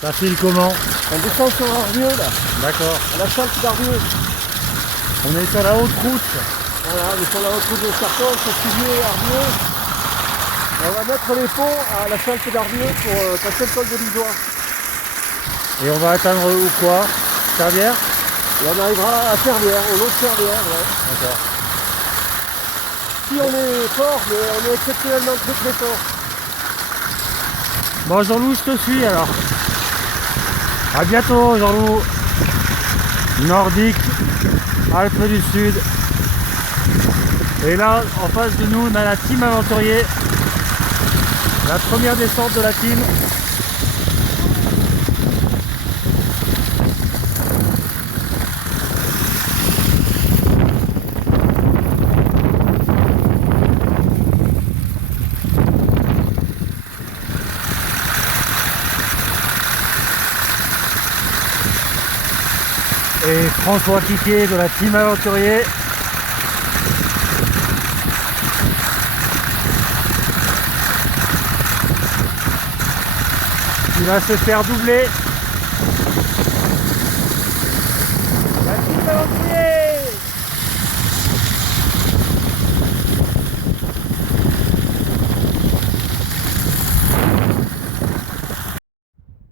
Ça file comment? On descend sur Arvieux là, D'accord. à la chalte d'Arvieux. On est sur la haute route. Voilà, on est sur la route de Sarton, sur Soulier, Arvieux. On va mettre les ponts à la chalte d'Arvieux pour passer le col de l'Isoire. Et on va atteindre où quoi? Servière? Et on arrivera à Servière, au lot de Servière. Ouais. D'accord. Si on est fort, mais on est exceptionnellement très très fort. Bon Jean-Loup, je te suis alors. À bientôt Jean-Loup. Nordique, Alpes du Sud. Et là, en face de nous, on a la team aventurier. La première descente de la team. Et François Quiquet de la team aventurier. Il va se faire doubler. La team aventurier.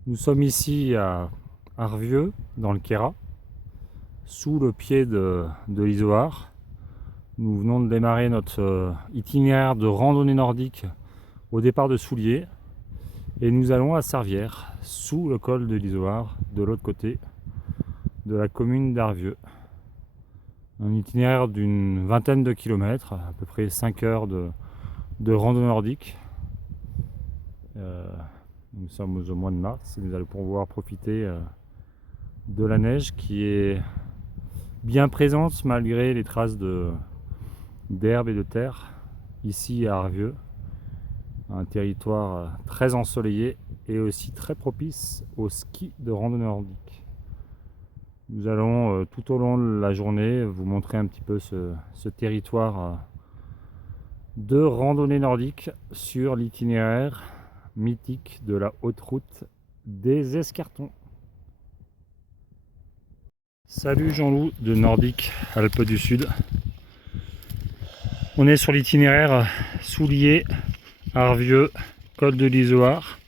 Nous sommes ici à Arvieux, dans le Queyras, sous le pied de l'Isoard. Nous venons de démarrer notre itinéraire de randonnée nordique au départ de Soulier. Et nous allons à Servière, sous le col de l'Isoard, de l'autre côté de la commune d'Arvieux. Un itinéraire d'une vingtaine de kilomètres, à peu près 5 heures de randonnée nordique. Nous sommes au mois de mars et nous allons pouvoir profiter de la neige qui est bien présente malgré les traces d'herbe et de terre ici à Arvieux. Un territoire très ensoleillé et aussi très propice au ski de randonnée nordique. Nous allons tout au long de la journée vous montrer un petit peu ce territoire de randonnée nordique sur l'itinéraire mythique de la haute route des Escartons. Salut Jean-Loup de Nordique Alpes du Sud. On est sur l'itinéraire Soulier, Arvieux, col de l'Isoard,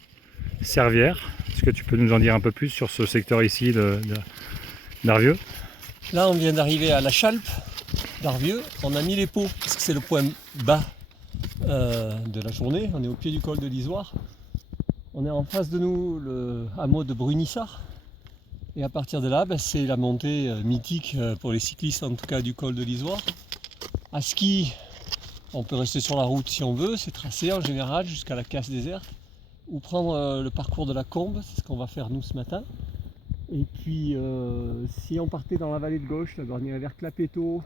Servière. Est-ce que tu peux nous en dire un peu plus sur ce secteur ici d'Arvieux? Là on vient d'arriver à la Chalpe d'Arvieux. On a mis les pots parce que c'est le point bas de la journée. On est au pied du col de l'Isoard. On est en face de nous le hameau de Brunissart. Et à partir de là, c'est la montée mythique pour les cyclistes, en tout cas du col de l'Isoard. À ski, on peut rester sur la route si on veut, c'est tracé en général jusqu'à la casse déserte. Ou prendre le parcours de la Combe, c'est ce qu'on va faire nous ce matin. Et puis si on partait dans la vallée de gauche, là, on irait vers Clapéto,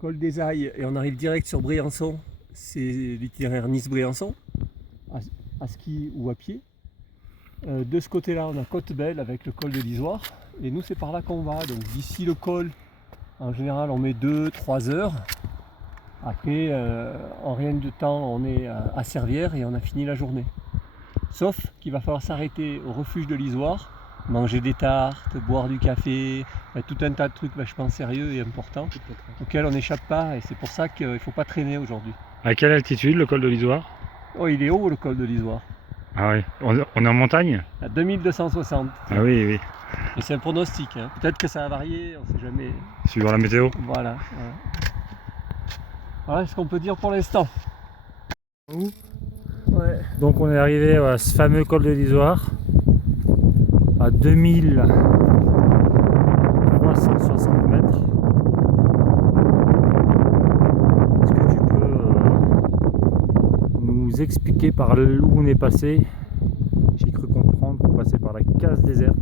col des Ailles, et on arrive direct sur Briançon, c'est l'itinéraire Nice-Briançon, à ski ou à pied. De ce côté-là, on a Côte-Belle avec le col de l'Isoard. Et nous, c'est par là qu'on va. Donc d'ici le col, en général, on met 2-3 heures. Après, en rien de temps, on est à Servière et on a fini la journée. Sauf qu'il va falloir s'arrêter au refuge de l'Isoard, manger des tartes, boire du café, tout un tas de trucs vachement sérieux et importants auxquels on n'échappe pas. Et c'est pour ça qu'il ne faut pas traîner aujourd'hui. À quelle altitude le col de l'Isoard? Oh, il est haut le col de l'Isoard. Ah oui, on est en montagne? À 2260. Ah oui, oui. Et c'est un pronostic, hein. Peut-être que ça va varier, on ne sait jamais. Suivant la météo? Voilà. Voilà ce qu'on peut dire pour l'instant. Ouais. Donc on est arrivé à ce fameux col de l'Isoard à 2360 mètres. Est-ce que tu peux nous expliquer par où on est passé? J'ai cru comprendre qu'on passait par la casse déserte.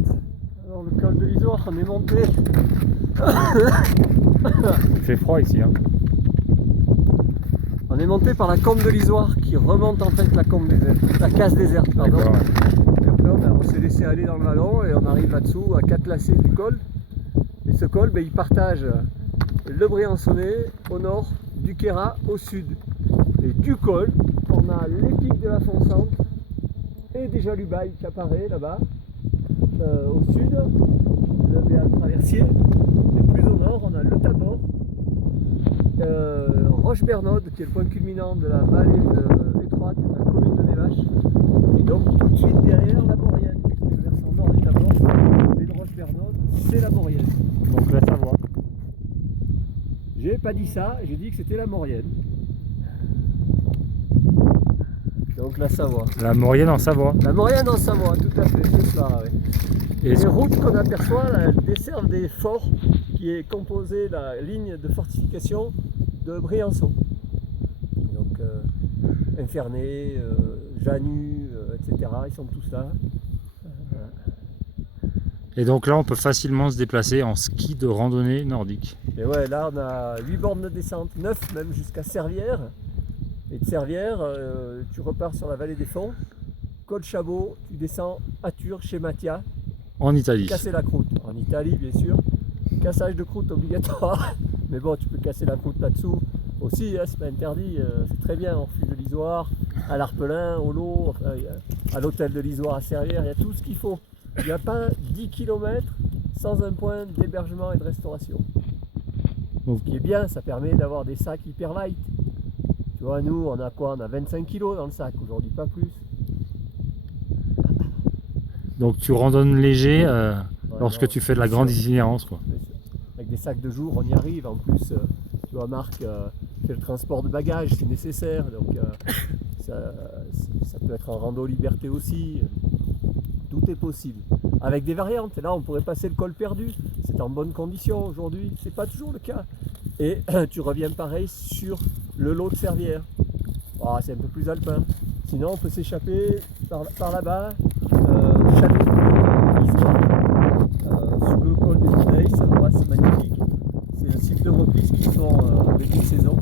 Alors le col de l'Isoard, on est monté. Il fait froid ici, hein. On est monté par la combe de l'Isoard qui remonte en fait la combe déserte, la casse déserte, pardon. Et après on s'est laissé aller dans le vallon et on arrive là-dessous à 4 lacets du col. Et ce col, il partage le Briançonnais au nord, du Queyras au sud. Et du col, on a les pics de la Fonsante et déjà l'Ubaye qui apparaît là-bas. au sud, le Béal Traversier. Et plus au nord, on a le Tabor, Roche-Bernaude, qui est le point culminant de la vallée étroite de la commune de Névache. Et donc tout de suite derrière la Maurienne, puisque le versant nord du Tabor, et de Roche-Bernaude, c'est la Maurienne. Donc la Savoie. J'ai pas dit ça, j'ai dit que c'était la Maurienne. Donc la Savoie. La Maurienne en Savoie. La Maurienne en Savoie, tout à fait, c'est ça, oui. Et Les routes qu'on aperçoit, là, elles desservent des forts qui est composé de la ligne de fortification de Briançon. Donc Infernay, Janus, etc. Ils sont tous là. Et donc là, on peut facilement se déplacer en ski de randonnée nordique. Et ouais, là on a 8 bornes de descente, 9 même jusqu'à Servières. Et de Servières, tu repars sur la vallée des Fonds, Col Chabot, tu descends à Tur chez Mathia. En Italie. Casser la croûte. En Italie, bien sûr. Cassage de croûte obligatoire. Mais bon, tu peux casser la croûte là-dessous aussi, hein, c'est pas interdit. C'est très bien, au refuge de l'Isoire, à l'Arpelin, au Lot, enfin, à l'hôtel de l'Isoire à Servières, il y a tout ce qu'il faut. Il n'y a pas 10 km sans un point d'hébergement et de restauration. Donc, Ce qui est bien, ça permet d'avoir des sacs hyper light. Tu vois, nous, on a quoi? On a 25 kg dans le sac, aujourd'hui pas plus. donc tu randonnes léger Ouais, lorsque non, tu fais de la bien grande sûr. itinérance, quoi. Bien sûr. Avec des sacs de jour, on y arrive. En plus, tu vois, Marc fait le transport de bagages si nécessaire. Donc, ça peut être en rando liberté aussi. Tout est possible. Avec des variantes. Et là, on pourrait passer le col perdu. C'est en bonne condition aujourd'hui. C'est pas toujours le cas. Et tu reviens pareil sur le lot de Servières. Oh, c'est un peu plus alpin. Sinon, on peut s'échapper par là-bas. Chalet, l'histoire. Sous le col des Bouteilles, ça c'est magnifique. C'est le site de reprise qu'ils font avec une saison.